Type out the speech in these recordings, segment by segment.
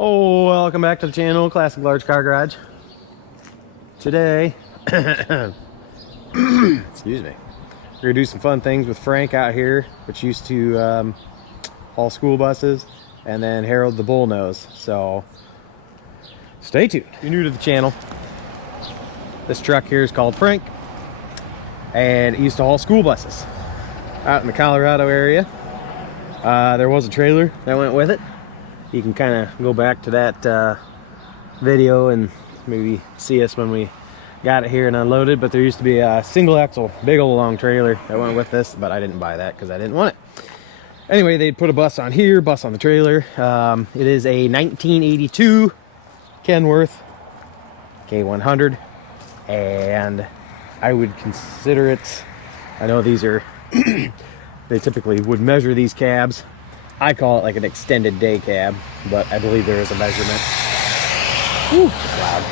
Oh, welcome back to the channel, Classic Large Car Garage. Today, excuse me, we're gonna do some fun things with Frank out here, which used to haul school buses, and then Harold the Bullnose. So stay tuned. If you're new to the channel, this truck here is called Frank, and it used to haul school buses out in the Colorado area. There was a trailer that went with it. You can kind of go back to that video and maybe see us when we got it here and unloaded. But there used to be a single axle, big old long trailer that went with this, but I didn't buy that because I didn't want it. Anyway, they put a bus on here, bus on the trailer. It is a 1982 Kenworth K100, and I would consider it, I know these are, they typically would measure these cabs. I call it like an extended day cab, but I believe there is a measurement. Whew, it's loud.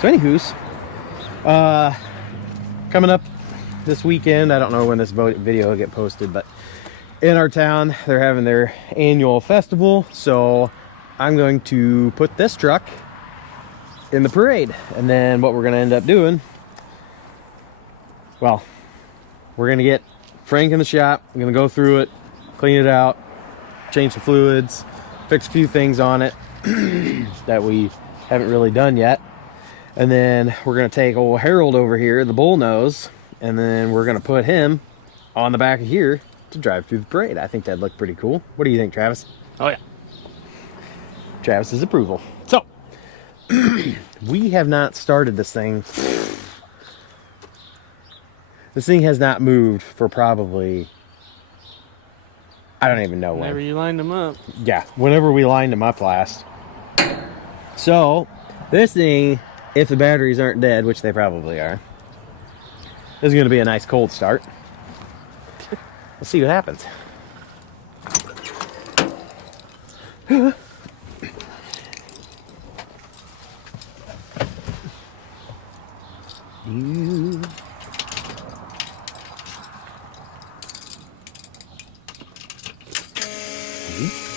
So anywho's, coming up this weekend, I don't know when this video will get posted, but in our town, they're having their annual festival. So I'm going to put this truck in the parade. And then what we're gonna end up doing, well, we're gonna get Frank in the shop. I'm gonna go through it, clean it out, change the fluids, fix a few things on it that we haven't really done yet. And then we're gonna take old Harold over here, the Bullnose, and then we're gonna put him on the back of here to drive through the parade. I think that'd look pretty cool. What do you think, Travis? Oh yeah. Travis's approval. So we have not started this thing. This thing has not moved for probably, I don't even know when. Whenever you lined them up. Yeah, whenever we lined them up last. So this thing, if the batteries aren't dead, which they probably are, this is going to be a nice cold start. Let's see what happens.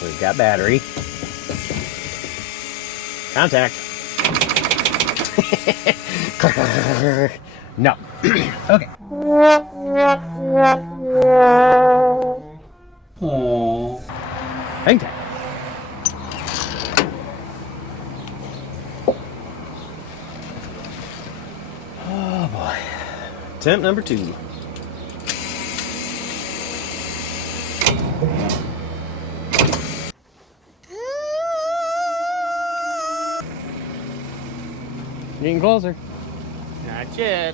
We've got battery. Contact. No. Okay. Aww. Hang tight. Oh boy. Attempt number 2. Getting closer. Not yet.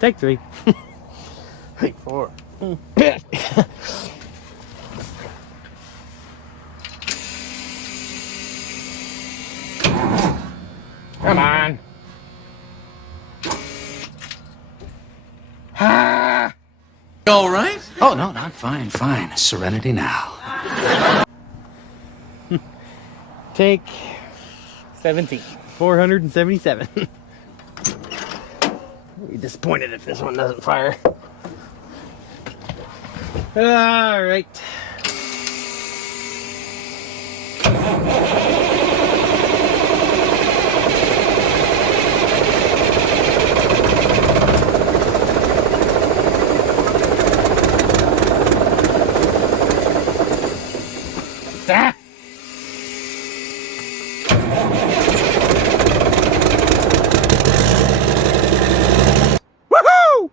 Take 3. Take 4. Come on. Ah! You all right? Oh, no, I'm fine, fine. Serenity now. Take 17. 477. I'll be disappointed if this one doesn't fire. All right. Ah! Woohoo!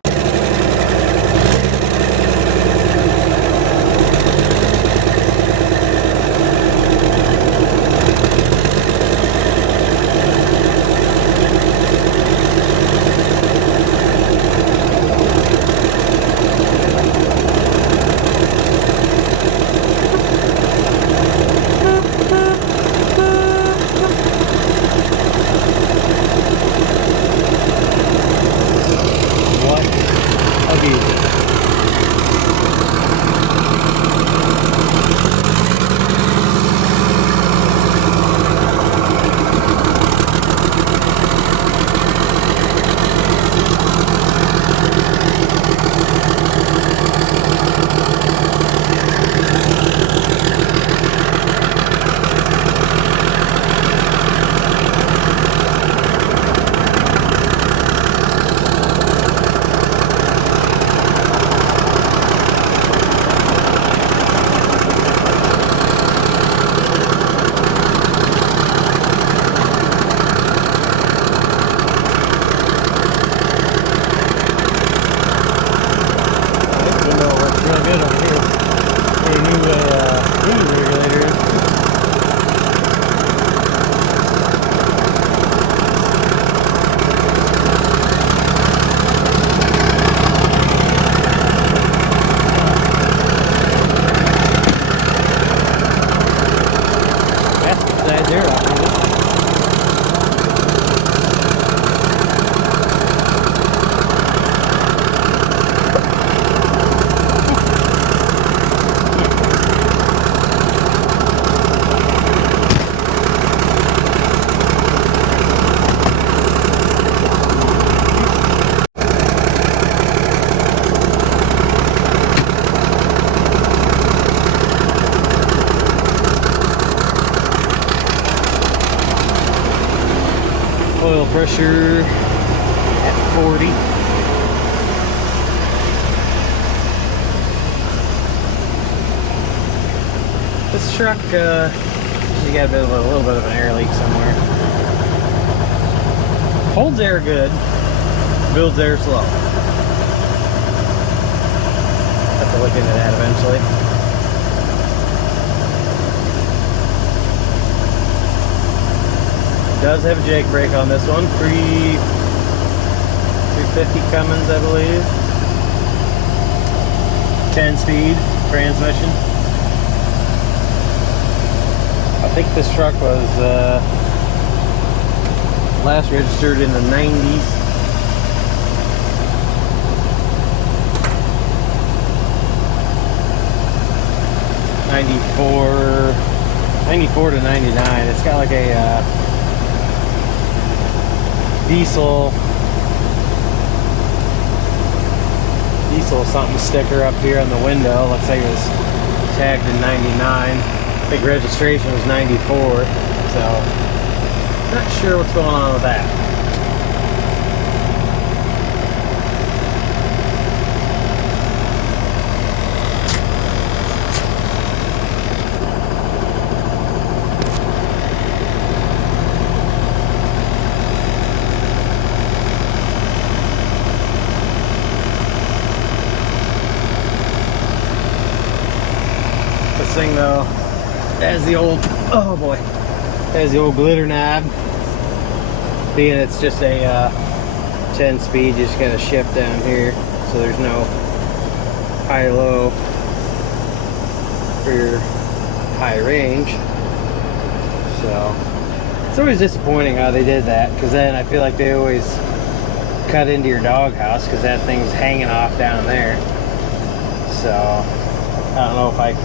Oil pressure at 40. This truck, you got a little bit of an air leak somewhere. Holds air good, builds air slow. Have to look into that eventually. Does have a jake brake on this one, 350 Cummins, I believe. 10-speed transmission. I think this truck was last registered in the 90s. '94 to '99. It's got like a diesel something sticker up here on the window. Looks like it was tagged in '99. I think registration was '94, so not sure what's going on with that. This thing though has the old, oh boy, has the old glitter knob. Being it's just a 10 speed, just got a shift down here, so there's no high-low for your high range. So it's always disappointing how they did that, because then I feel like they always cut into your doghouse because that thing's hanging off down there. So I don't know if I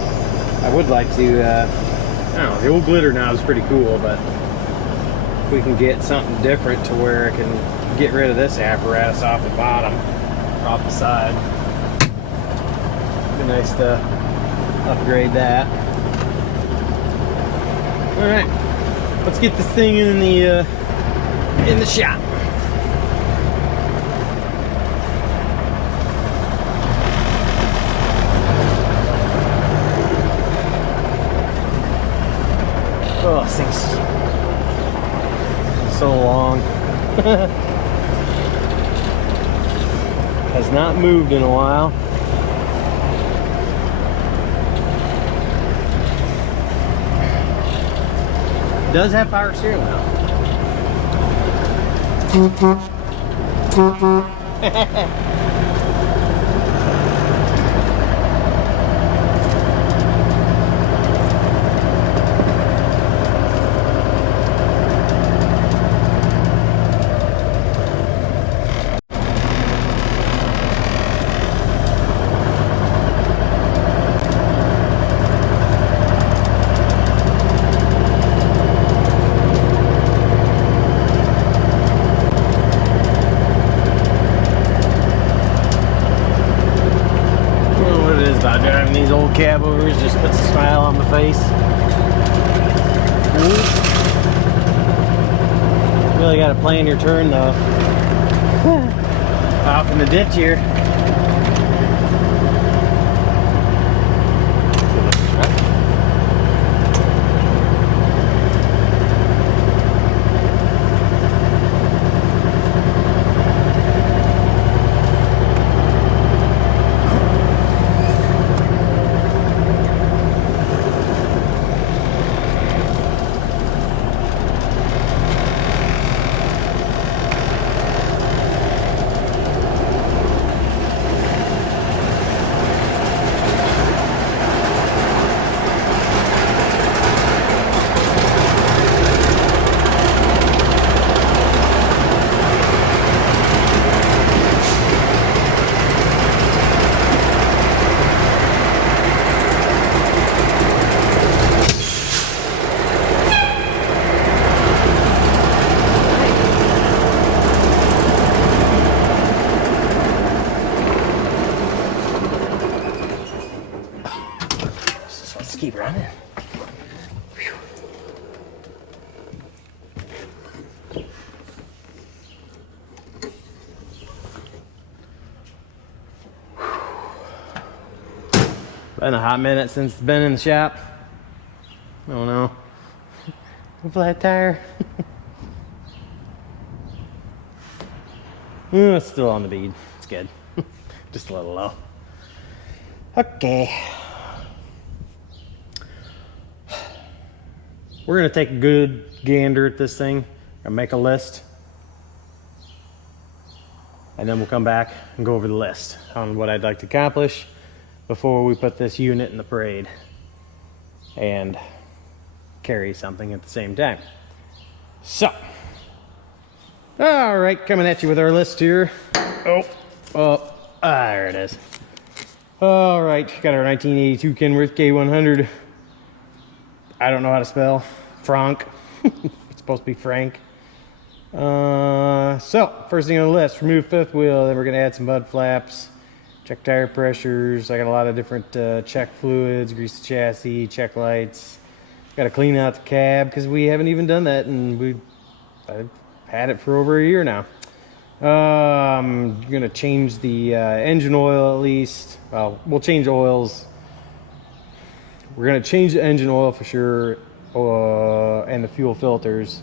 would like to, I don't know, the old glitter knob is pretty cool, but if we can get something different to where I can get rid of this apparatus off the bottom, off the side, it'd be nice to upgrade that. Alright, let's get this thing in the shop. Oh, this thing's so long. Has not moved in a while. Does have power steering wheel. About driving these old cab overs, just puts a smile on the face. Really got to plan your turn though. Off in the ditch here. Been a hot minute since it's been in the shop. I don't know. A flat tire. It's still on the bead. It's good. Just a little low. Okay. We're gonna take a good gander at this thing and make a list. And then we'll come back and go over the list on what I'd like to accomplish before we put this unit in the parade and carry something at the same time. So, all right, coming at you with our list here. There it is. All right, got our 1982 Kenworth K100. I don't know how to spell Frank. It's supposed to be Frank. So, first thing on the list, remove fifth wheel. Then we're going to add some mud flaps, check tire pressures. I got a lot of different check fluids, grease the chassis, check lights. Got to clean out the cab because we haven't even done that, and I've had it for over a year now. I'm going to change the engine oil at least. Well, we'll change oils. We're going to change the engine oil for sure, and the fuel filters.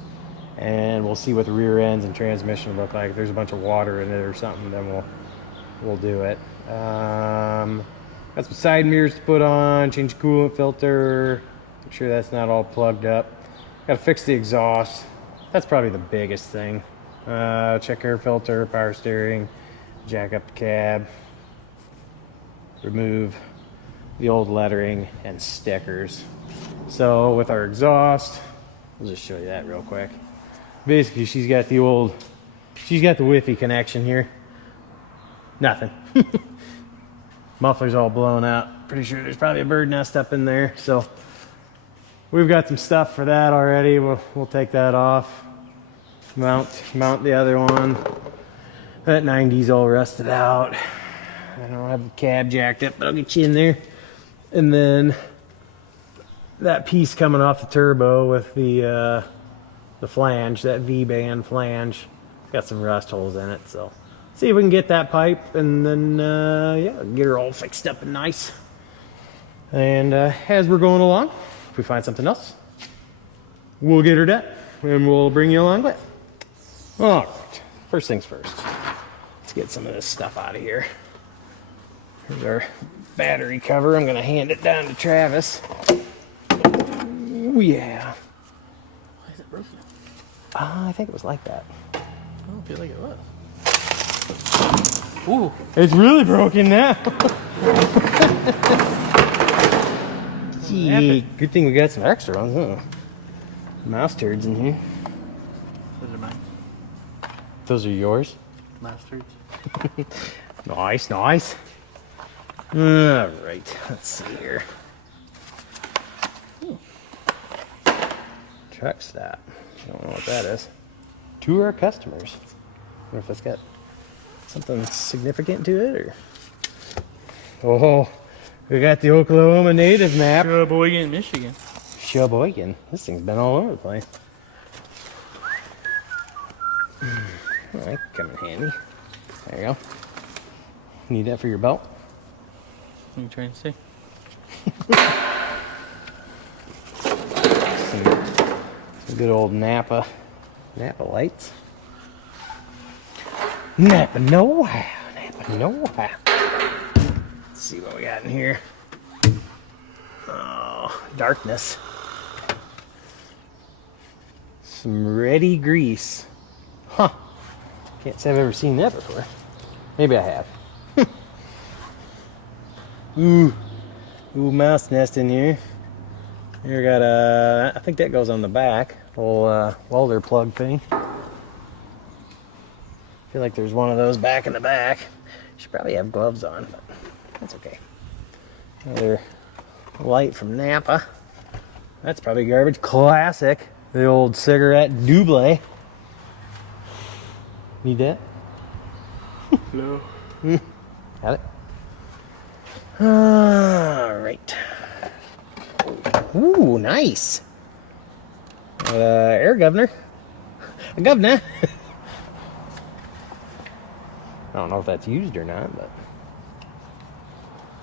And we'll see what the rear ends and transmission look like. If there's a bunch of water in it or something, then we'll do it. Got some side mirrors to put on, change the coolant filter, make sure that's not all plugged up. Got to fix the exhaust. That's probably the biggest thing. Check air filter, power steering, jack up the cab, remove the old lettering and stickers. So with our exhaust, we'll just show you that real quick. Basically, she's got the Wi-Fi connection here. Nothing. Muffler's all blown out. Pretty sure there's probably a bird nest up in there. So we've got some stuff for that already. We'll take that off. Mount the other one. That 90's all rusted out. I don't have the cab jacked up, but I'll get you in there. And then that piece coming off the turbo with the flange, that V-band flange, got some rust holes in it. So see if we can get that pipe, and then yeah, get her all fixed up and nice. And as we're going along, if we find something else, we'll get her done and we'll bring you along with it. All right, first things first, let's get some of this stuff out of here. Here's our battery cover. I'm gonna hand it down to Travis. Oh yeah. Why is it broken? I think it was like that. I don't feel like it was. Ooh. It's really broken now. Gee, good thing we got some extra ones, huh? Mouse turds in here. Those are mine. Those are yours? Mouse turds. Nice, nice. All right, let's see here. Truck stop. I don't know what that is. To our customers. I wonder if that's got something significant to it, or... Oh, we got the Oklahoma native map. Sheboygan, Michigan. Sheboygan. This thing's been all over the place. All right, come in handy. There you go. Need that for your belt? What are you trying to say? Some good old Napa lights. Napa know-how. Napa know-how. Let's see what we got in here. Oh, darkness. Some ready grease. Huh. Can't say I've ever seen that before. Maybe I have. Ooh, mouse nest in here. Here got a, I think that goes on the back, little welder plug thing. Feel like there's one of those back in the back. Should probably have gloves on, but that's okay. Another light from Napa. That's probably garbage. Classic. The old cigarette double. Need that? No. Got it? Alright. Ooh, nice. Air governor. A governor. I don't know if that's used or not, but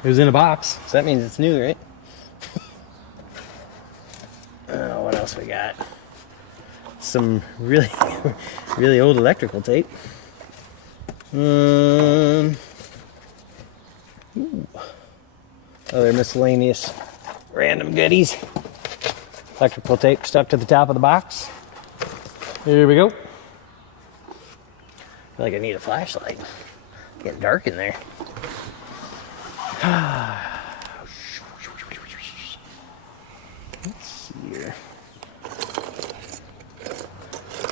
It was in a box, so that means it's new, right? What else we got? Some really, really old electrical tape. Ooh. Other miscellaneous random goodies. Electrical tape stuck to the top of the box. Here we go. Feel like I need a flashlight. It's getting dark in there. Let's see here.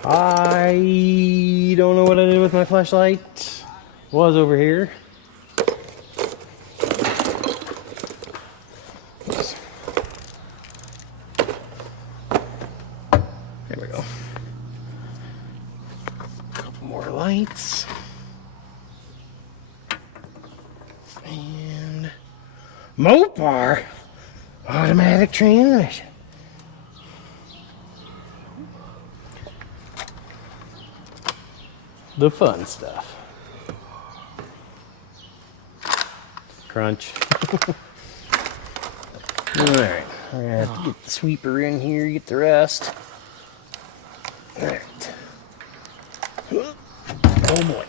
I don't know what I did with my flashlight. It was over here. Oops. There we go. A couple more lights. And Mopar automatic transmission. The fun stuff. Crunch. Alright, we're gonna have to get the sweeper in here, get the rest. Alright. Oh boy.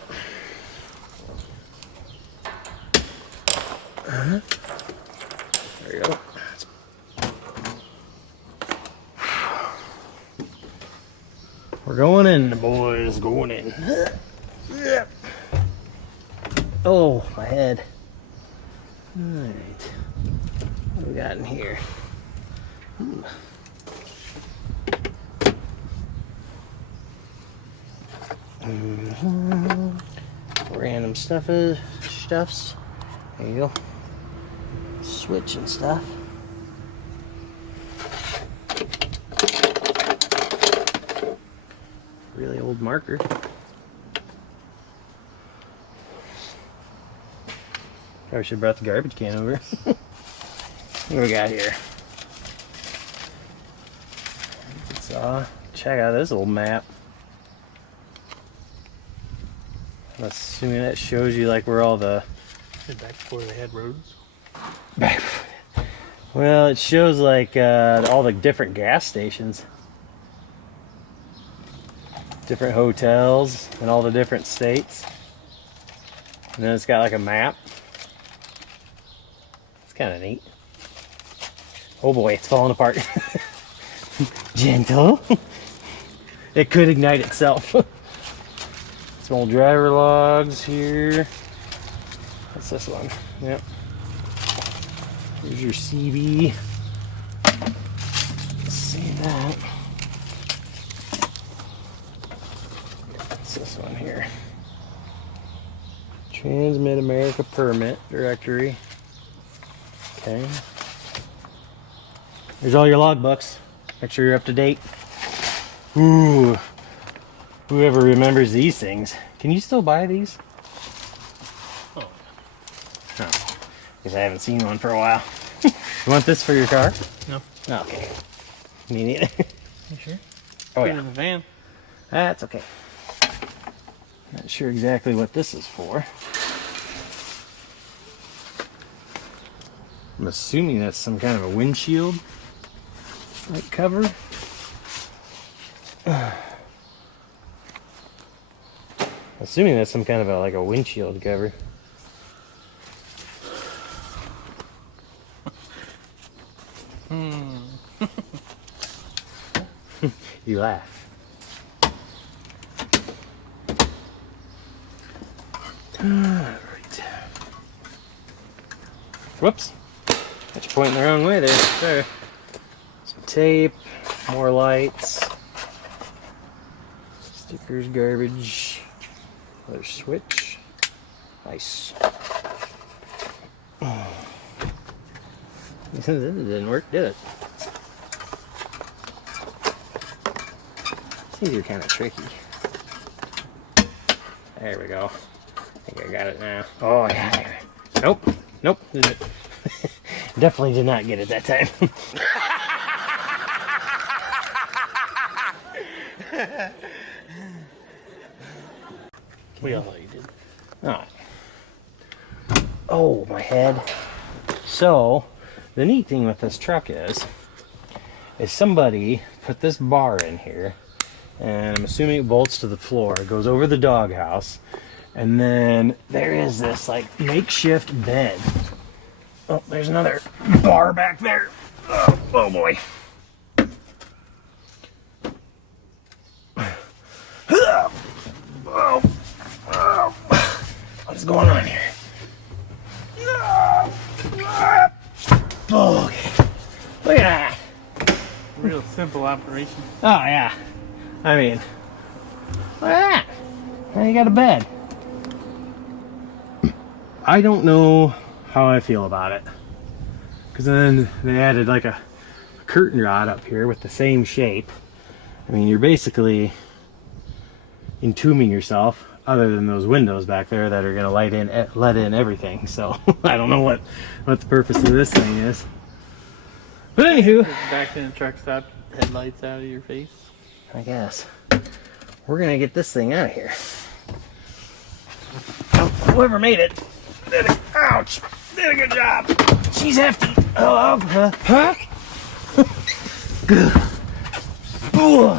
There we go. We're going in, boys, going in. Oh, my head. Alright. What do we got in here? Random stuffs. There you go. Switch and stuff. Really old marker. Probably should have brought the garbage can over. What do we got here? Check out this old map. I'm assuming that shows you like where all the... Back before they had roads. Well, it shows like all the different gas stations. Different hotels in all the different states. And then it's got like a map. It's kind of neat. Oh boy, it's falling apart. Gentle. It could ignite itself. Some old driver logs here. What's this one? Yep. Here's your CV. Let's see that. What's this one here? Transmit America Permit Directory. Okay. There's all your logbooks. Make sure you're up to date. Ooh. Whoever remembers these things. Can you still buy these? Oh. Huh. Because I haven't seen one for a while. You want this for your car? No. Okay. Me neither. You sure? Oh Put it yeah. in the van. That's okay. Not sure exactly what this is for. I'm assuming that's some kind of a windshield like cover. Assuming that's some kind of like a windshield cover. You laugh. Alright. Whoops. Got you pointing the wrong way there. Sorry. Some tape, more lights, stickers, garbage, another switch. Nice. This didn't work, did it? These are kind of tricky. There we go. I think I got it now. Oh, yeah. There. Nope. Nope. Definitely did not get it that time. We all know you did. Alright. Oh, my head. So, the neat thing with this truck is somebody put this bar in here, and I'm assuming it bolts to the floor. It goes over the doghouse, and then there is this like makeshift bed. Oh, there's another bar back there. Oh boy. What is going on here? Oh, okay. Look at that. Real simple operation. Oh, yeah. I mean, look at that. Now you got a bed. I don't know how I feel about it. Because then they added like a curtain rod up here with the same shape. I mean, you're basically entombing yourself, other than those windows back there that are going to let in everything. So I don't know what the purpose of this thing is. But anywho, Back in the truck stop, headlights out of your face. I guess we're going to get this thing out of here. Oh, whoever made it did a, ouch, did a good job. She's hefty. Oh, huh? Ooh.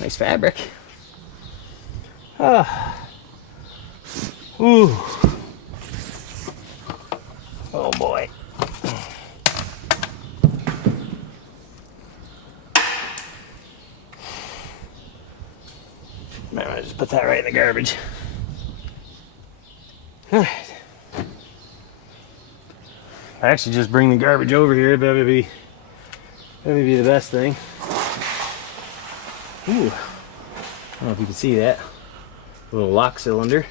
Nice fabric. Ooh. Oh boy. Man, I just put that right in the garbage. Alright. I actually just bring the garbage over here, but that'd be the best thing. Ooh. I don't know if you can see that. A little lock cylinder.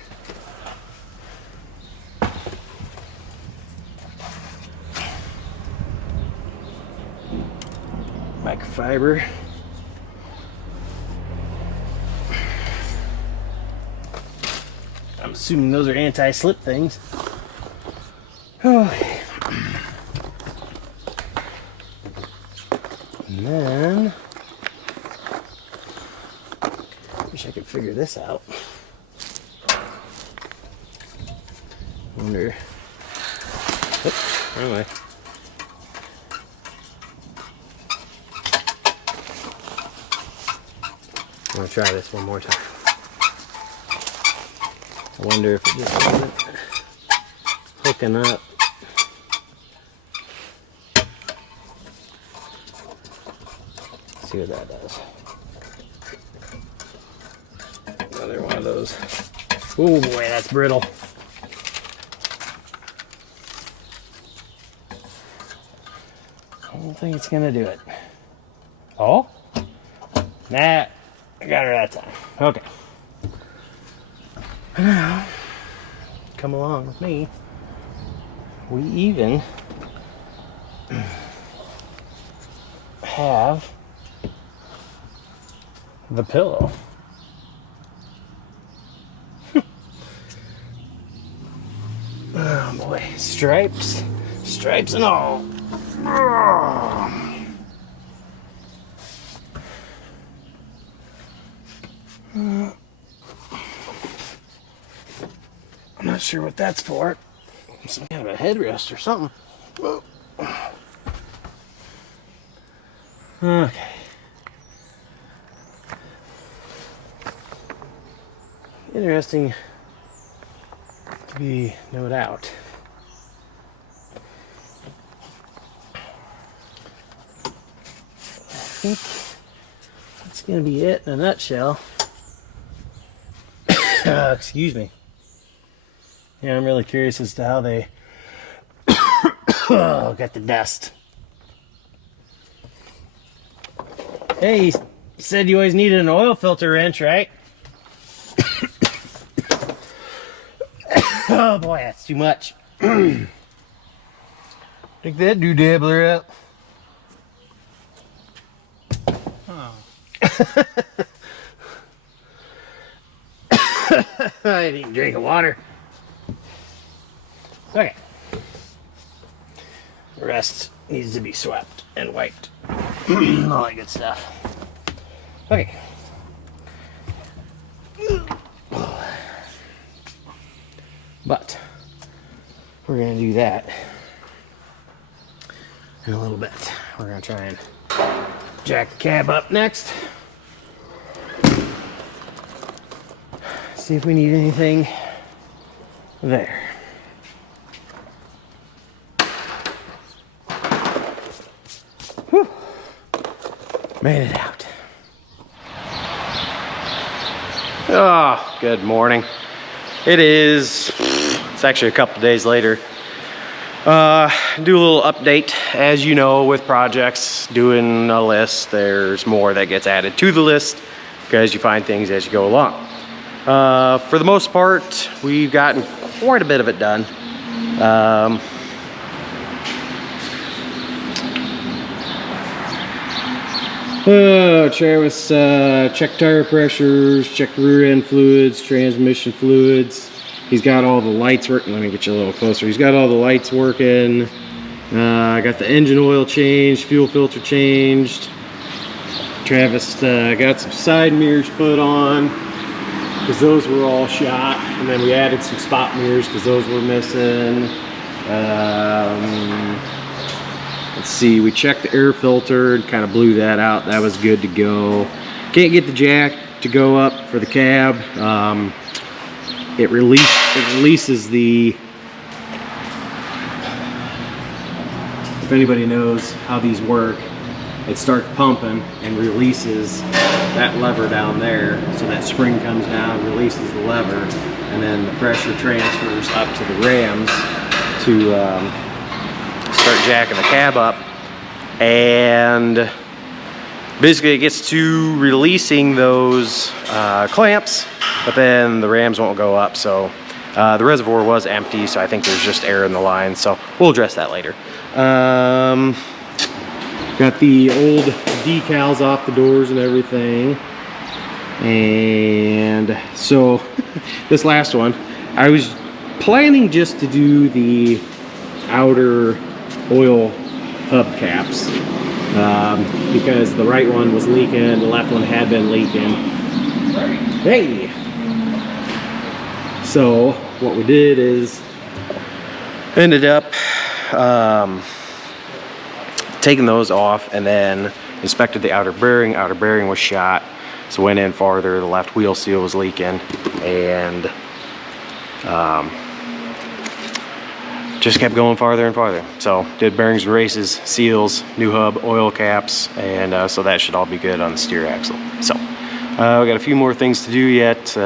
Microfiber. I'm assuming those are anti-slip things. Okay. And then wish I could figure this out. Wonder. Oops, wrong way. I'm gonna try this one more time. I wonder if it just wasn't hooking up. See what that does. Another one of those. Oh boy, that's brittle. I don't think it's gonna do it. Oh? Nah, I got her that time. Okay. Now, come along with me. We even have the pillow. Oh boy, stripes and all. I'm not sure what that's for. Some kind of a headrest or something. Whoa. Okay. Interesting to be no doubt. I think that's going to be it in a nutshell. Excuse me. Yeah, I'm really curious as to how they got the dust. Hey, you said you always needed an oil filter wrench, right? Oh boy, that's too much. Take that dabbler out. Oh. I didn't drink water. Okay. The rest needs to be swept and wiped. All that good stuff. Okay. But we're gonna do that in a little bit. We're gonna try and jack the cab up next. See if we need anything there. Whew. Made it out. Oh, good morning. It's actually a couple days later. Do a little update. As you know, with projects, doing a list, there's more that gets added to the list because you find things as you go along. For the most part, we've gotten quite a bit of it done. Travis checked tire pressures, checked rear end fluids, transmission fluids. He's got all the lights working. Let me get you a little closer. He's got all the lights working. I got the engine oil changed, fuel filter changed. Travis got some side mirrors put on because those were all shot, and then we added some spot mirrors because those were missing. Let's see, we checked the air filter and kind of blew that out. That was good to go. Can't get the jack to go up for the cab. It releases the, if anybody knows how these work, it starts pumping and releases that lever down there. So that spring comes down, releases the lever, and then the pressure transfers up to the rams to start jacking the cab up. And basically it gets to releasing those clamps, but then the rams won't go up. So the reservoir was empty, so I think there's just air in the line, so we'll address that later. Got the old decals off the doors and everything. And so this last one, I was planning just to do the outer oil hub caps because the right one was leaking, the left one had been leaking. Hey! So what we did is ended up taking those off and then inspected the outer bearing. Outer bearing was shot, so went in farther. The left wheel seal was leaking, and just kept going farther and farther. So did bearings and races, seals, new hub, oil caps, and so that should all be good on the steer axle. So we got a few more things to do yet.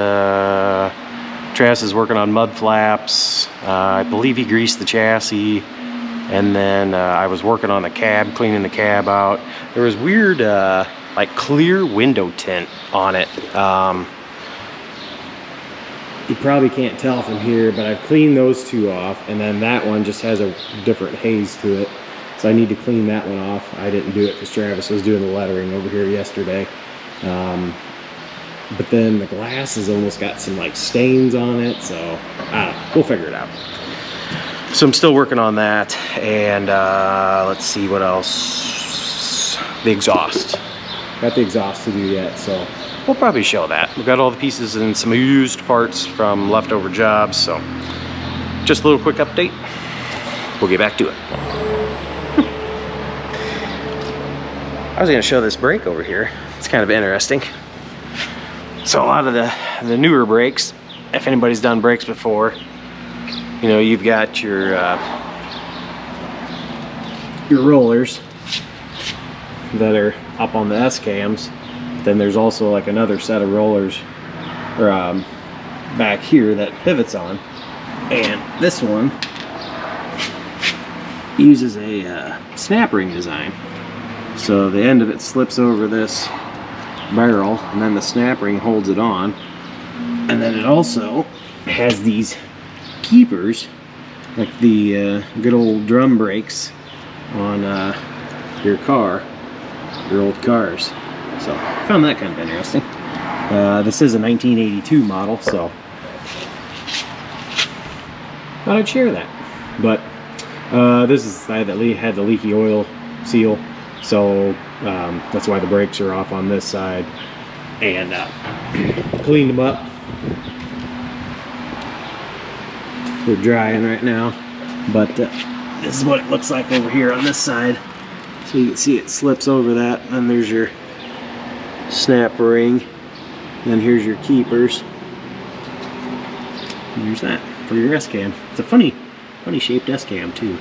Travis is working on mud flaps. I believe he greased the chassis. And then I was working on the cab, cleaning the cab out. There was weird, like clear window tint on it. You probably can't tell from here, but I've cleaned those two off, and then that one just has a different haze to it. So I need to clean that one off. I didn't do it because Travis was doing the lettering over here yesterday. But then the glass has almost got some like stains on it, so I don't know, we'll figure it out. So I'm still working on that, and let's see what else. The exhaust. Got the exhaust to do yet, so we'll probably show that. We've got all the pieces and some used parts from leftover jobs, so just a little quick update. We'll get back to it. I was gonna show this brake over here. It's kind of interesting. So a lot of the newer brakes, if anybody's done brakes before, you know, you've got your rollers that are up on the S-cams. Then there's also like another set of rollers or back here that pivots on. And this one uses a snap ring design. So the end of it slips over this barrel, and then the snap ring holds it on. And then it also has these keepers, like the good old drum brakes on your car, your old cars. So I found that kind of interesting. This is a 1982 model, so thought I'd share that. But this is I had the leaky oil seal, so that's why the brakes are off on this side. And cleaned them up. They're drying right now, but this is what it looks like over here on this side. So you can see it slips over that, and then there's your snap ring. Then here's your keepers. And there's that for your S-cam. It's a funny shaped S-cam too.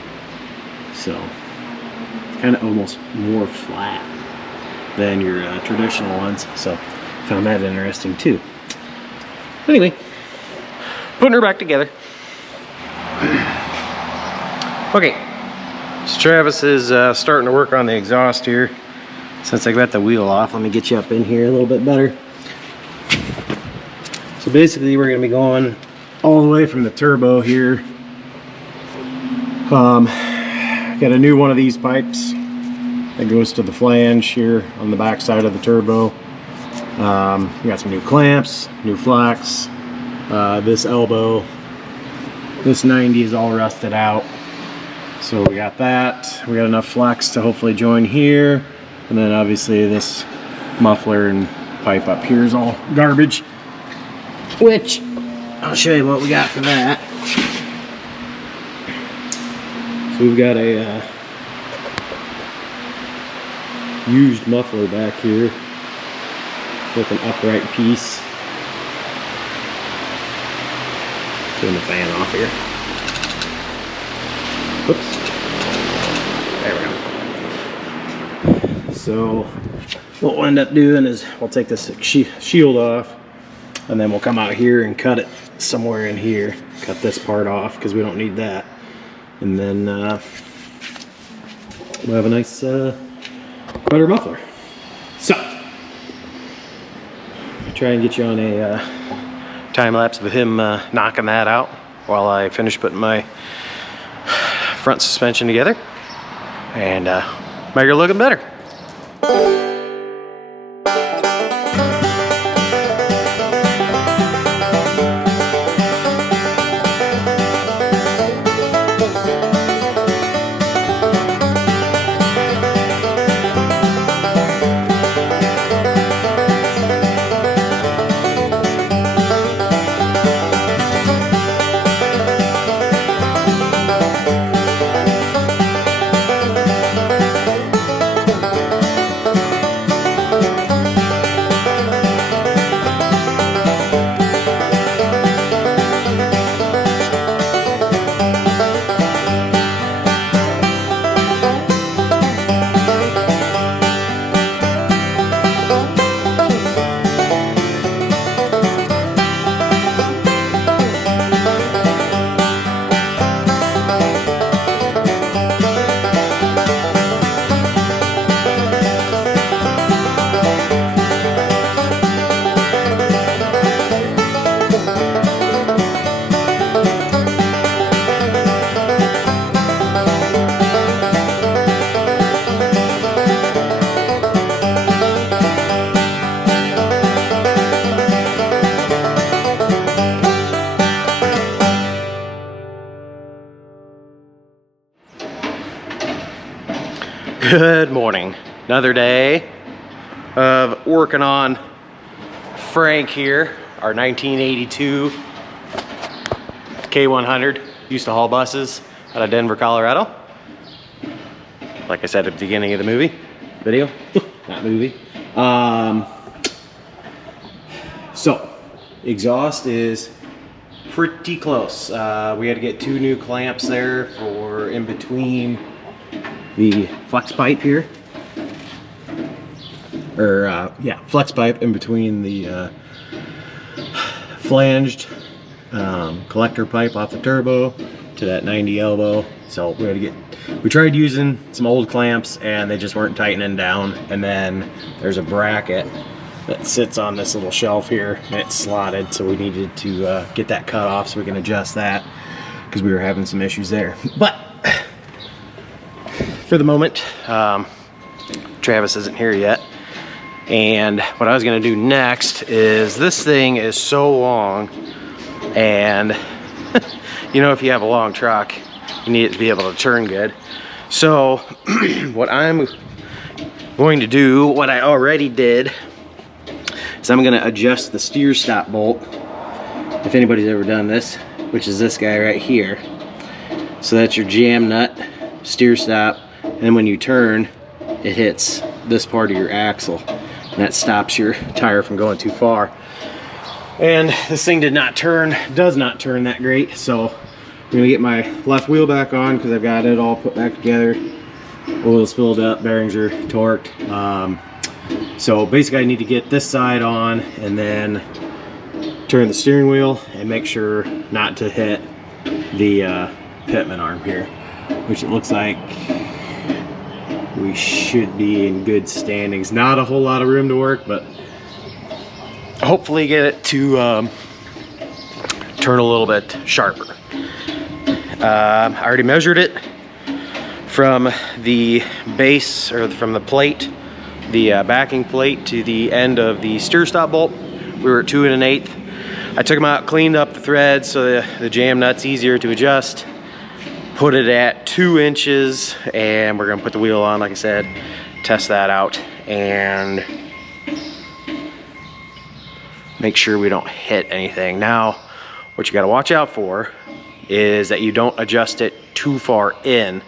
So it's kind of almost more flat than your traditional ones. So found that interesting too. Anyway, putting her back together. Okay, so Travis is starting to work on the exhaust here. Since I got the wheel off, let me get you up in here a little bit better. So basically we're going to be going all the way from the turbo here. Got a new one of these pipes that goes to the flange here on the back side of the turbo. We got some new clamps, new flex. This elbow, this 90 is all rusted out. So we got that. We got enough flex to hopefully join here. And then obviously this muffler and pipe up here is all garbage. Which, I'll show you what we got for that. So we've got a used muffler back here with an upright piece. Turn the fan off here. Whoops. There we go. So what we'll end up doing is we'll take this shield off, and then we'll come out here and cut it somewhere in here. Cut this part off because we don't need that. And then we'll have a nice better muffler. So try and get you on a time lapse of him knocking that out while I finish putting my front suspension together, and make her looking better. Good morning. Another day of working on Frank here, our 1982 K100. Used to haul buses out of Denver, Colorado. Like I said at the beginning of the video, not movie. So exhaust is pretty close. We had to get 2 new clamps there for in between the flex pipe here, or flex pipe in between the flanged collector pipe off the turbo to that 90 elbow. So we tried using some old clamps and they just weren't tightening down. And then there's a bracket that sits on this little shelf here and it's slotted, so we needed to get that cut off so we can adjust that because we were having some issues there. But for the moment, Travis isn't here yet, and what I was going to do next is, this thing is so long, and you know, if you have a long truck you need it to be able to turn good. So what I'm going to do, what I already did, is I'm going to adjust the steer stop bolt. If anybody's ever done this, which is this guy right here. So that's your jam nut, steer stop, and then when you turn, it hits this part of your axle. And that stops your tire from going too far. And this thing does not turn that great, so I'm gonna get my left wheel back on because I've got it all put back together. Oil's filled up, bearings are torqued. So basically I need to get this side on and then turn the steering wheel and make sure not to hit the pitman arm here, which it looks like we should be in good standings. Not a whole lot of room to work, but hopefully get it to turn a little bit sharper. I already measured it from the base, or from the plate, the backing plate to the end of the steer stop bolt. We were at 2 1/8. I took them out, cleaned up the threads so the jam nut's easier to adjust. Put it at 2 inches, and we're gonna put the wheel on, like I said, test that out, and make sure we don't hit anything. Now, what you gotta watch out for is that you don't adjust it too far in,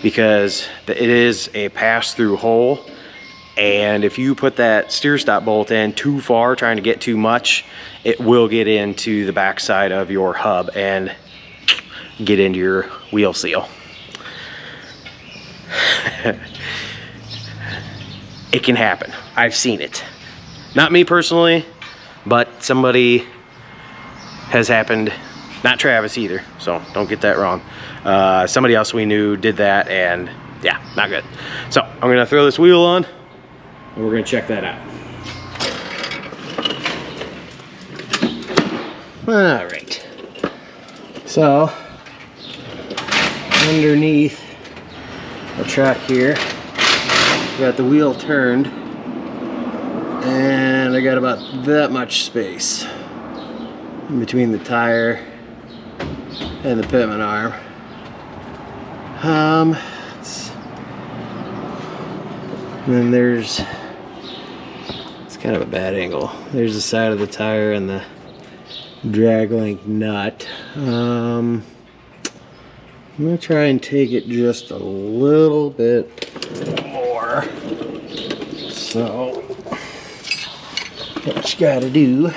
because it is a pass-through hole, and if you put that steer stop bolt in too far, trying to get too much, it will get into the backside of your hub and get into your wheel seal. It can happen. I've seen it. Not me personally, but somebody has happened. Not Travis either, so don't get that wrong. Somebody else we knew did that, and yeah, not good. So I'm gonna throw this wheel on and we're gonna check that out. All right, so underneath the truck here, got the wheel turned, and I got about that much space in between the tire and the pitman arm. And then it's kind of a bad angle. There's the side of the tire and the drag link nut. I'm gonna try and take it just a little bit more. So what you gotta do,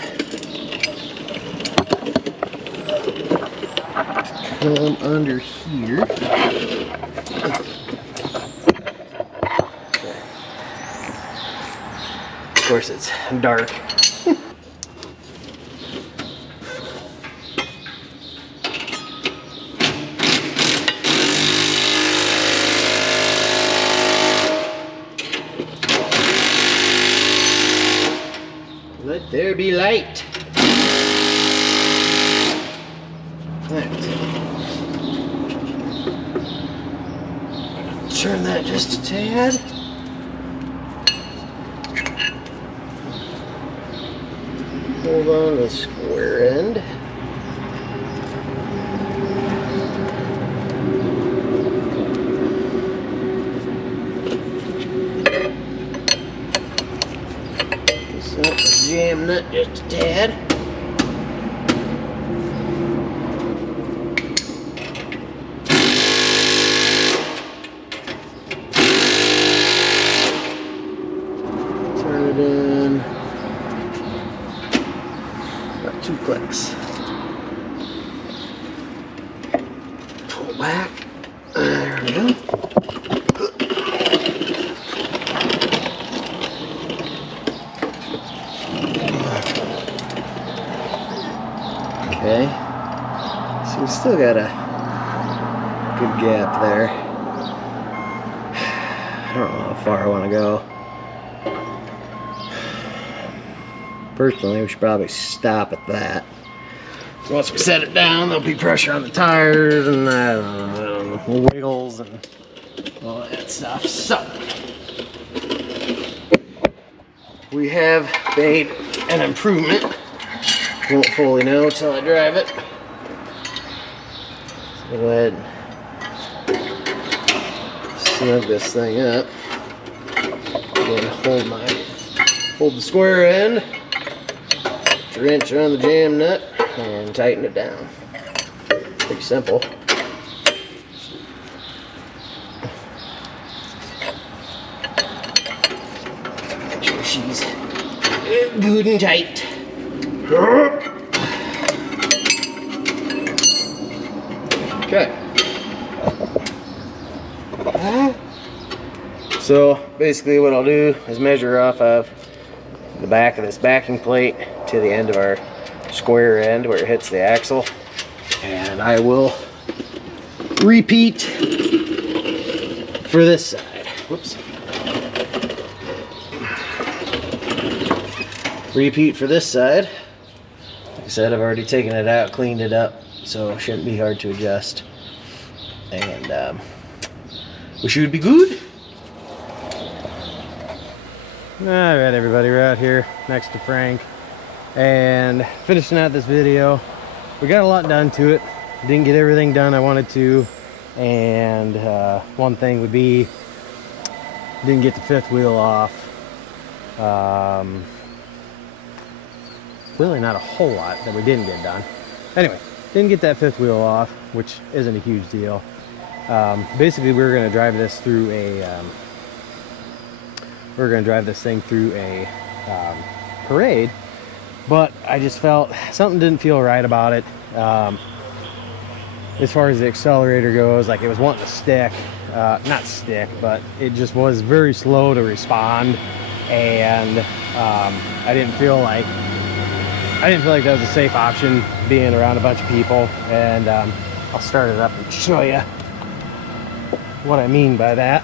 come under here. Of course it's dark. Let there be light. Right. Turn that just a tad. Hold on to the square end. Loosen up the jam nut just a tad. Turn it in. About 2 clicks. Pull back. There we go. Okay. So we still got a good gap there. I don't know how far I want to go. Personally, we should probably stop at that. So once we set it down, there'll be pressure on the tires and I don't know, wiggles and all that stuff. So we have made an improvement. Won't fully know until I drive it. So go ahead and snug this thing up. Again, hold the square end. Wrench on the jam nut and tighten it down. pretty simple. Make sure she's good and tight. Okay. So basically what I'll do is measure off of the back of this backing plate to the end of our square end where it hits the axle, and I will repeat for this side. Whoops. Repeat for this side. Like I said, I've already taken it out, cleaned it up, so it shouldn't be hard to adjust, and we should be good. Alright everybody, we're out here next to Frank and finishing out this video. We got a lot done to it. Didn't get everything done I wanted to, and one thing would be didn't get the fifth wheel off. Really not a whole lot that we didn't get done. Anyway, didn't get that fifth wheel off, which isn't a huge deal. Basically we're going to drive this through a thing through a parade, but I just felt something didn't feel right about it. As far as the accelerator goes, like it was wanting to stick, not stick, but it just was very slow to respond, and I didn't feel like that was a safe option being around a bunch of people. And I'll start it up and show you what I mean by that.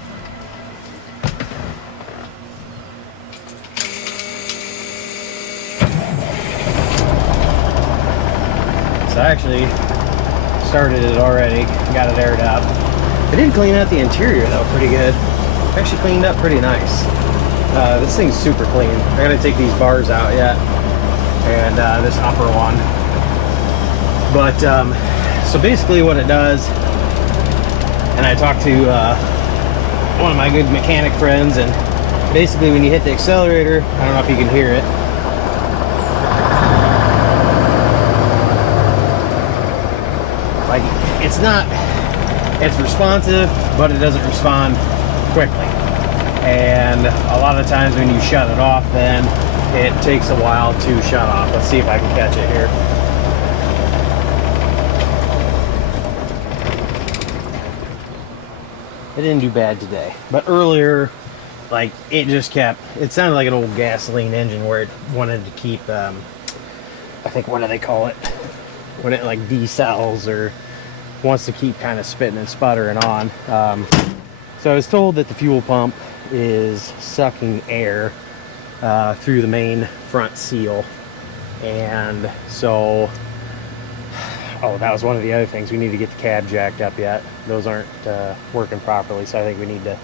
So I actually started it already, got it aired up. I did clean out the interior though pretty good. Actually cleaned up pretty nice. This thing's super clean. I gotta take these bars out yet, and this upper one. But so basically what it does, and I talked to one of my good mechanic friends, and basically when you hit the accelerator, I don't know if you can hear it, like it's responsive, but it doesn't respond quickly. And a lot of times when you shut it off, then it takes a while to shut off. Let's see if I can catch it here. It didn't do bad today, but earlier, like it sounded like an old gasoline engine where it wanted to keep, I think, what do they call it? When it like decells or wants to keep kind of spitting and sputtering on. So I was told that the fuel pump is sucking air through the main front seal, and so that was one of the other things. We need to get the cab jacked up yet. Those aren't working properly, so I think we need to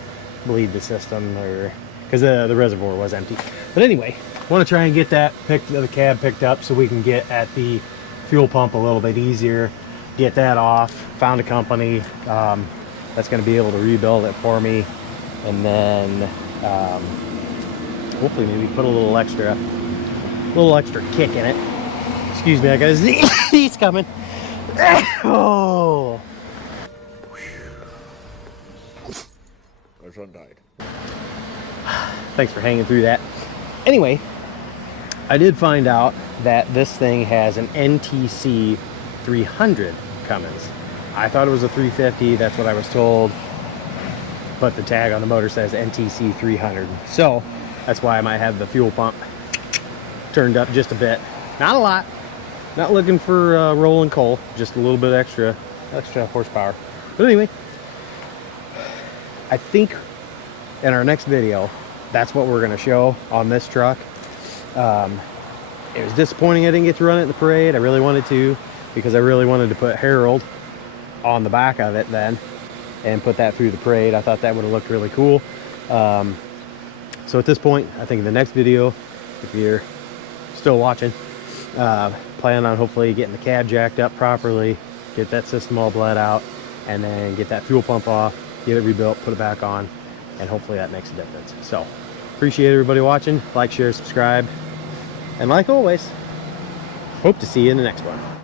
bleed the system, or because the reservoir was empty. But anyway, want to try and get the cab picked up so we can get at the fuel pump a little bit easier, get that off. Found a company that's going to be able to rebuild it for me, and then hopefully maybe put a little extra kick in it. Excuse me, I got a sneeze coming. Oh, My son died. thanks for hanging through that. Anyway, I did find out that this thing has an NTC 300 Cummins. I thought it was a 350, that's what I was told, but the tag on the motor says NTC 300. So that's why I might have the fuel pump turned up just a bit. Not a lot. Not looking for rolling coal, just a little bit extra horsepower. But anyway, I think in our next video, that's what we're going to show on this truck. It was disappointing I didn't get to run it in the parade. I really wanted to, because I really wanted to put Harold on the back of it then and put that through the parade. I thought that would have looked really cool. So at this point, I think in the next video, if you're still watching, plan on hopefully getting the cab jacked up properly, get that system all bled out, and then get that fuel pump off, get it rebuilt, put it back on, and hopefully that makes a difference. So appreciate everybody watching. Like, share, subscribe, and like always, hope to see you in the next one.